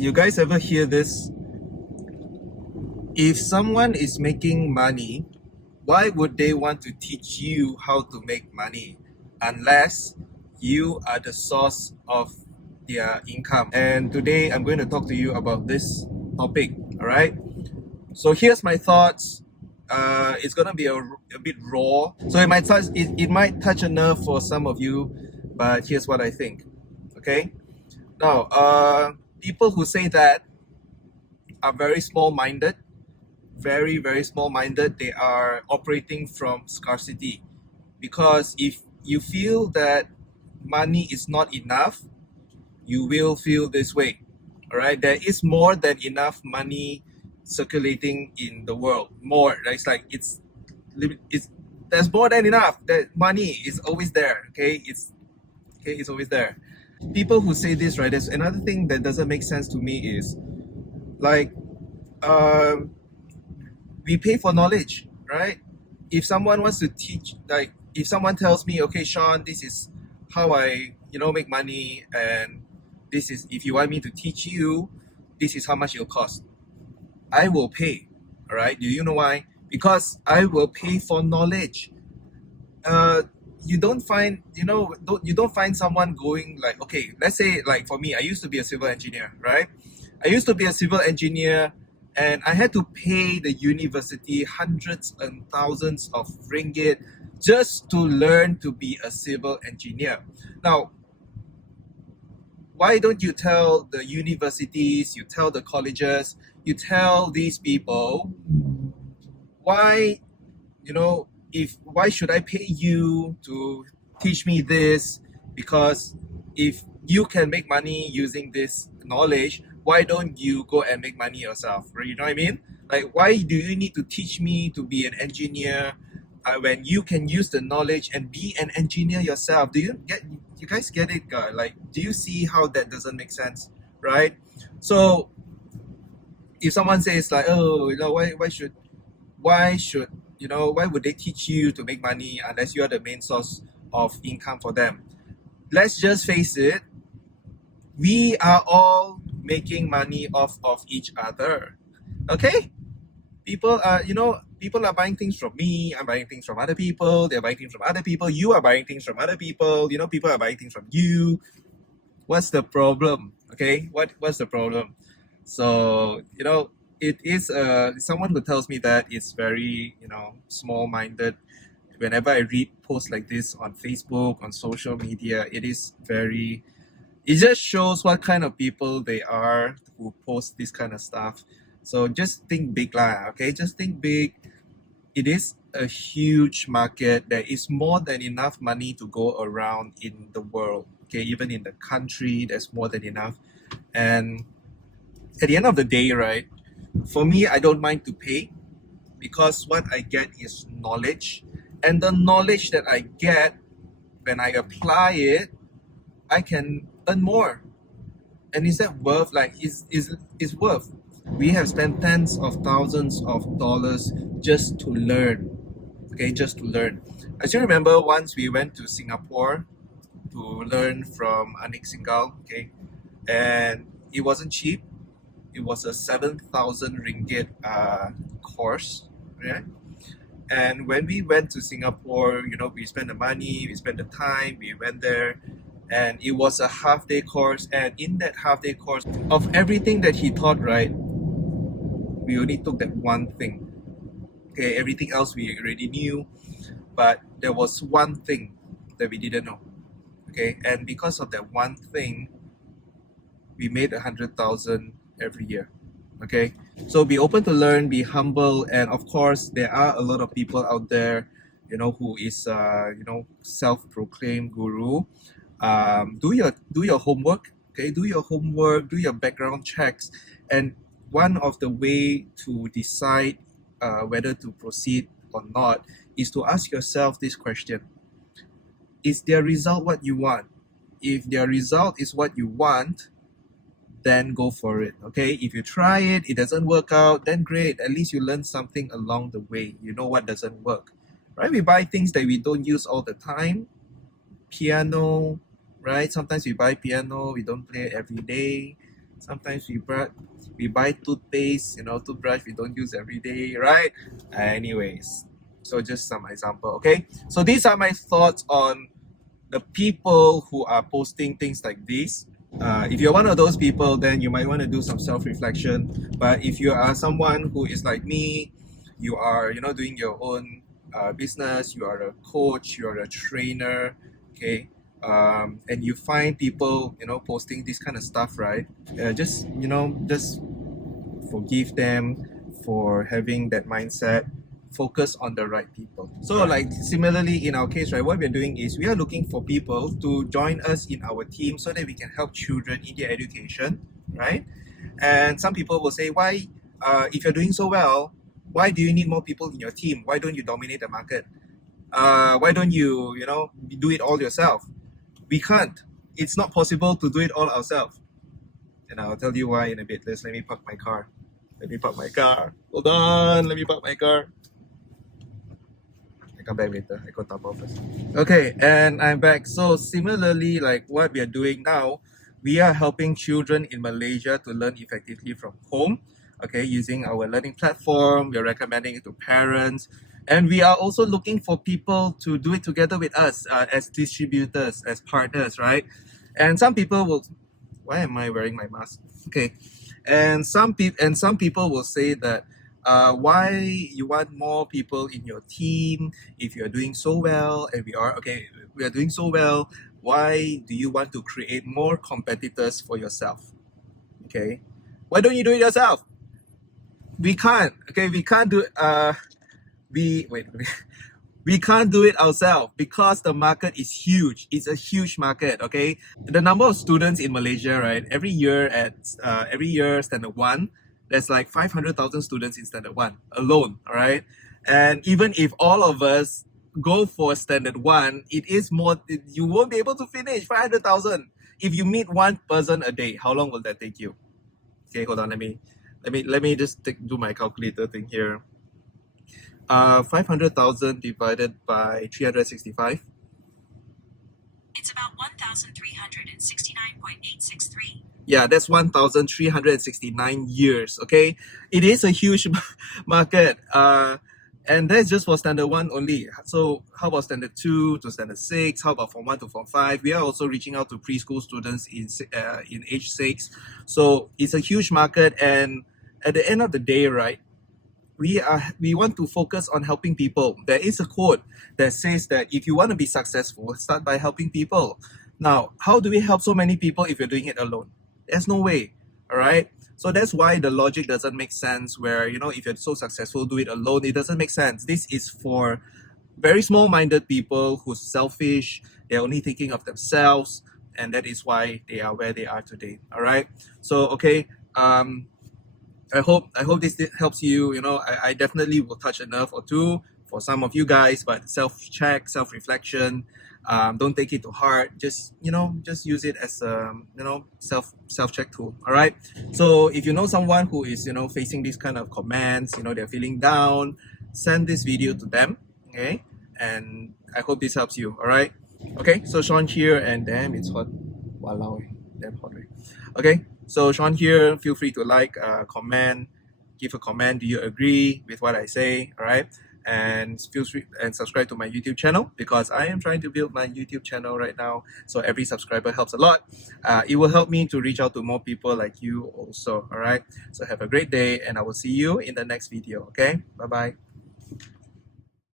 You guys ever hear this? If someone is making money, why would they want to teach you how to make money unless you are the source of their income? And today I'm going to talk to you about this topic. All right. So here's my thoughts. It's gonna be a bit raw, so it might touch a nerve for some of you, but here's what I think. Okay. Now, people who say that are very small-minded, very small-minded. They are operating from scarcity, because if you feel that money is not enough, you will feel this way. All right, there is more than enough money circulating in the world. More, right? It's there's more than enough. That money is always there. It's always there. People who say this, right? There's another thing that doesn't make sense to me is like, um, we pay for knowledge, right? If someone wants to teach, like if someone tells me, okay, Sean, this is how I, make money, and this is, if you want me to teach you, this is how much it'll cost. I will pay. All right. Do you know why? Because I will pay for knowledge. Uh, you don't find, you don't find someone going like, okay, let's say like for me, I used to be a civil engineer, right? I used to be a civil engineer, and I had to pay the university hundreds and thousands of ringgit just to learn to be a civil engineer. Now, why don't you tell the universities, you tell the colleges, you tell these people, why, if why should I pay you to teach me this? Because if you can make money using this knowledge, why don't you go and make money yourself? You know what I mean? Like, why do you need to teach me to be an engineer when you can use the knowledge and be an engineer yourself? You guys get it? Like, do you see how that doesn't make sense, right? So if someone says like, oh, why should why would they teach you to make money unless you are the main source of income for them? Let's just face it, we are all making money off of each other. Okay, people are buying things from me, I'm buying things from other people, they're buying things from other people, you are buying things from other people, people are buying things from you. What's the problem? Okay, what's the problem? So it is someone who tells me that it's very small-minded. Whenever I read posts like this on Facebook, on social media, it just shows what kind of people they are who post this kind of stuff. So just think big lah, okay? Just think big. It is a huge market. There is more than enough money to go around in the world. Okay, even in the country, there's more than enough. And at the end of the day, right, for me, I don't mind to pay, because what I get is knowledge. And the knowledge that I get, when I apply it, I can earn more. And is that worth? Like, is worth? We have spent tens of thousands of dollars just to learn. Okay, just to learn. I still remember once we went to Singapore to learn from Anik Singal. Okay, and it wasn't cheap. It was a 7,000 ringgit course, right? And when we went to Singapore, we spent the money, we spent the time, we went there, and it was a half-day course. And in that half-day course, of everything that he taught, right, we only took that one thing. Okay, everything else we already knew, but there was one thing that we didn't know. Okay, and because of that one thing, we made 100,000 every year. Okay, so be open to learn, be humble, and of course there are a lot of people out there who is self-proclaimed guru. Do your homework. Okay, do your homework, do your background checks. And one of the way to decide whether to proceed or not is to ask yourself this question: is their result what you want? If their result is what you want, then go for it. Okay, if you try it, it doesn't work out, then great, at least you learn something along the way. You know what doesn't work, right? We buy things that we don't use all the time. Piano, right? Sometimes we buy piano, we don't play it every day. Sometimes we buy toothpaste, toothbrush we don't use every day, right? Anyways, so just some example, okay? So these are my thoughts on the people who are posting things like this. If you're one of those people, then you might want to do some self-reflection. But if you are someone who is like me, you are, doing your own business, you are a coach, you are a trainer, okay, and you find people, posting this kind of stuff, right? Just forgive them for having that mindset. Focus on the right people. So, like similarly in our case, right, what we're doing is we are looking for people to join us in our team so that we can help children in their education, right? And some people will say, why, if you're doing so well, why do you need more people in your team? Why don't you dominate the market? Why don't you, do it all yourself? We can't. It's not possible to do it all ourselves. And I'll tell you why in a bit. Let me park my car. Let me park my car. Hold on. Let me park my car. I come back later. I go Taobao first. Okay, and I'm back. So similarly, like what we are doing now, we are helping children in Malaysia to learn effectively from home. Okay, using our learning platform, we're recommending it to parents, and we are also looking for people to do it together with us as distributors, as partners, right? And some people will, why am I wearing my mask? Okay, and some people will say that why you want more people in your team if you're doing so well, and we are doing so well, why do you want to create more competitors for yourself? Okay, why don't you do it yourself? We can't. Okay, we can't do we wait we can't do it ourselves because the market is huge. It's a huge market. Okay, the number of students in Malaysia, right? Every year standard one, there's like 500,000 students in standard one alone. All right, and even if all of us go for standard one, it is more. You won't be able to finish 500,000 if you meet one person a day. How long will that take you? Okay, hold on. Let me just do my calculator thing here. 500,000 divided by 365. It's about 1,369.863. Yeah, that's 1,369 years. Okay, it is a huge market. And that's just for standard one only. So how about standard two to standard six? How about form one to form five? We are also reaching out to preschool students in age six. So it's a huge market, and at the end of the day, right, we want to focus on helping people. There is a quote that says that if you want to be successful, start by helping people. Now, how do we help so many people if you're doing it alone? There's no way. All right. So that's why the logic doesn't make sense. Where if you're so successful, do it alone. It doesn't make sense. This is for very small-minded people who's selfish. They're only thinking of themselves, and that is why they are where they are today. All right. So okay. I hope this helps you. I definitely will touch a nerve or two for some of you guys, but self-check, self-reflection. Don't take it to heart. Just use it as a self-check tool. All right. So if you know someone who is facing these kind of comments, they're feeling down, send this video to them. Okay. And I hope this helps you. All right. Okay. So Sean here, and damn, it's hot. Walao, damn hot. Right? Okay. So Sean here, feel free to comment, give a comment. Do you agree with what I say? All right. And feel free and subscribe to my YouTube channel because I am trying to build my YouTube channel right now. So every subscriber helps a lot. It will help me to reach out to more people like you also. All right. So have a great day, and I will see you in the next video. Okay. Bye bye.